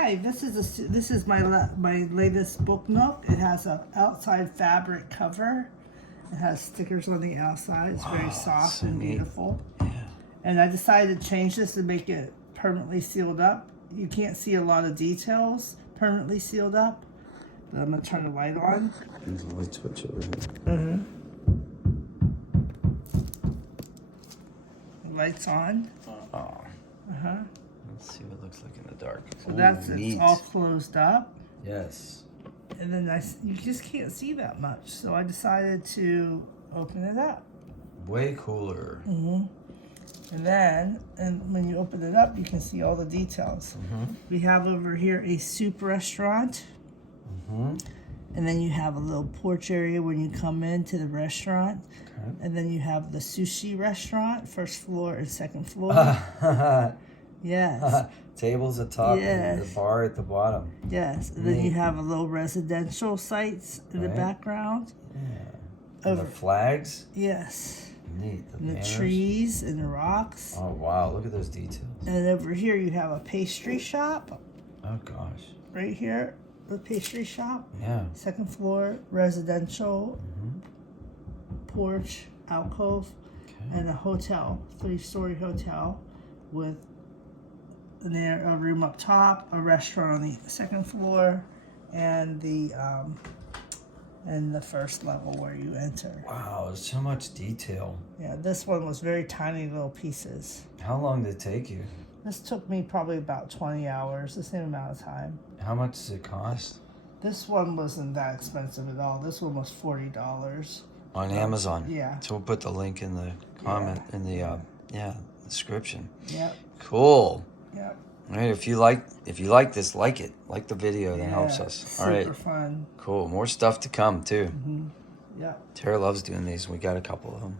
Hi, this is my latest book nook. It has an outside fabric cover. It has stickers on the outside. It's very soft so and neat. beautiful. Yeah. And I decided to change this and make it permanently sealed up. You can't see a lot of details permanently sealed up. But I'm gonna turn the light on. There's a light switch over here. Mm-hmm. The light's on. Oh. Uh-huh. Let's see what it looks like in the dark. So Ooh, that's neat. it's all closed up. Yes. And then you just can't see that much. So I decided to open it up. Way cooler. Mm-hmm. And then, when you open it up, you can see all the details. Mm-hmm. We have over here a soup restaurant. Mm-hmm. And then you have a little porch area when you come into the restaurant. Okay. And then you have the sushi restaurant, first floor and second floor. Yes. Tables at top and Yes. the bar at the bottom. Yes. And then you Neat. have a little residential sites in the Right. background. Yeah. And the flags. Yes. Neat. The And the banners. trees and the rocks. Oh wow! Look at those details. And over here you have a pastry shop. Oh gosh. Right here, the pastry shop. Yeah. Second floor, residential, Mm-hmm. porch, alcove, Okay. and a hotel, 3-story hotel with a room up top, a restaurant on the second floor, and the first level where you enter. Wow, there's so much detail. Yeah, this one was very tiny little pieces. How long did it take you? This took me probably about 20 hours, the same amount of time. How much does it cost? This one wasn't that expensive at all. This one was $40. On Amazon. Yeah. So we'll put the link in the comment in the description. Yep. Cool. Yep. All right, if you like this, like it. Like the video, that helps us. All right. Super fun. Cool. More stuff to come too. Mm-hmm. Yep. Tara loves doing these. We got a couple of them.